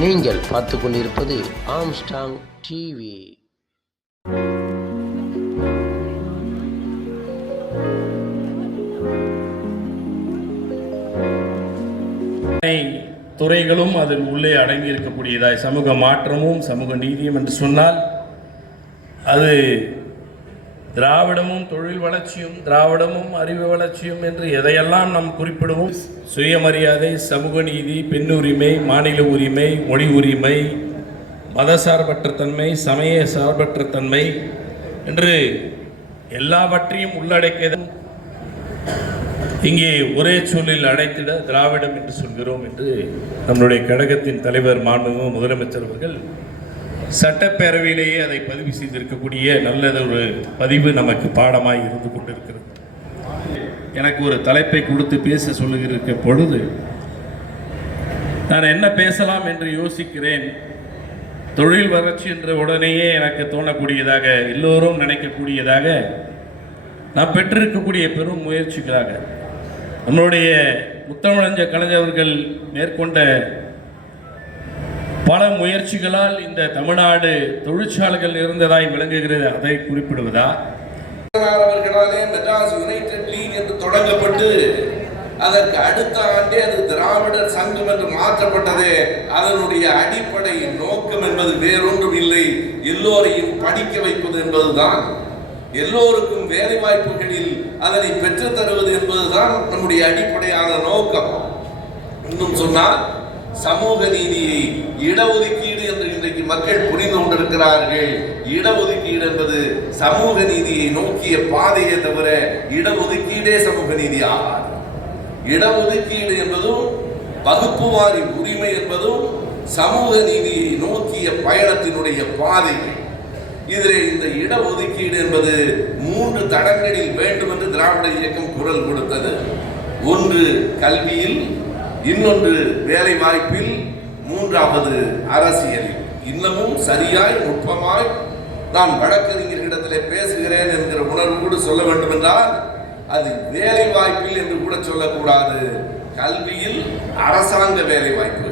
நீங்கள் பார்த்து கொண்டிருப்பது ஆம்ஸ்டாங் டிவி. துறைகளும் அதன் உள்ளே அடங்கி இருக்கக்கூடியதாய் சமூக மாற்றமும் சமூக நீதியும் என்று சொன்னால் அது திராவிடமும் தொழில் வளர்ச்சியும் திராவிடமும் அறிவு வளர்ச்சியும் என்று எதையெல்லாம் நாம் குறிப்பிடுவோம். சுயமரியாதை, சமூக நீதி, பெண் உரிமை, மாநில உரிமை, மொழி உரிமை, மதசார்பற்ற தன்மை, சமய சார்பற்ற தன்மை என்று எல்லாவற்றையும் உள்ளடக்கியது இங்கே ஒரே சொல்லில் அடைத்திட திராவிடம் என்று சொல்கிறோம் என்று நம்முடைய கழகத்தின் தலைவர் மாண்புமிகு முதலமைச்சர் அவர்கள் சட்டப்பேரவையிலேயே அதை பதிவு செய்திருக்கக்கூடிய நல்லதொரு பதிவு நமக்கு பாடமாய் இருந்து கொண்டிருக்கிறது. எனக்கு ஒரு தலைப்பை கொடுத்து பேச சொல்லுகிற பொழுது நான் என்ன பேசலாம் என்று யோசிக்கிறேன். தொழில் வளர்ச்சி என்ற உடனேயே எனக்கு தோணக்கூடியதாக, எல்லோரும் நினைக்கக்கூடியதாக, நான் பெற்றிருக்கக்கூடிய பெரும் முயற்சிகளாக நம்முடைய முத்தமிழஞ்ச கலைஞர்கள் மேற்கொண்ட பல முயற்சிகளால் இந்த தமிழ்நாடு தொழிற்சாலைகள் இருந்ததாய் விளங்குகிறது. அதை குறிப்பிடுவதா? அவர்களாலே மெட்ராஸ் யுனைடெட் லீக் என்று தொடங்கப்பட்டு அதற்கு அடுத்த ஆண்டே அது திராவிடர் சங்கம் என்று மாற்றப்பட்டது. அதனுடைய அடிப்படை நோக்கம் என்பது வேறொன்றும் இல்லை, எல்லோரையும் படிக்க வைப்பது என்பதுதான், எல்லோருக்கும் வேலை வாய்ப்புகளில் அதனை பெற்றுத் தருவது என்பதுதான் நம்முடைய அடிப்படையான நோக்கம். இன்னும் சொன்னால் சமூக நீதியை, இடஒதுக்கீடு என்று இன்றைக்கு மக்கள் புரிந்து கொண்டிருக்கிறார்கள். இடஒதுக்கீடு என்பது சமூக நீதியை நோக்கிய பாதையை தவிர இடஒதுக்கீடே சமூக நீதி ஆகாது. இடஒதுக்கீடு என்பதும் வகுப்புவாரி உரிமை என்பதும் சமூக நீதியை நோக்கிய பயணத்தினுடைய பாதைகள். இதில் இந்த இடஒதுக்கீடு என்பது 3 தடங்களில் வேண்டும் என்று திராவிட இயக்கம் குரல் கொடுத்தது. ஒன்று கல்வியில், இன்னொன்று வேலை வாய்ப்பில், மூன்றாவது அரசியலில். இன்னமும் சரியாய் நுட்பமாய் நான் வழக்கறிஞர்களிடத்திலே பேசுகிறேன் என்கிற உணர்வோடு சொல்ல வேண்டும் என்றால் அது வேலை வாய்ப்பில் என்று கூட சொல்லக்கூடாது, கல்வியில் அரசாங்க வேலை வாய்ப்பு.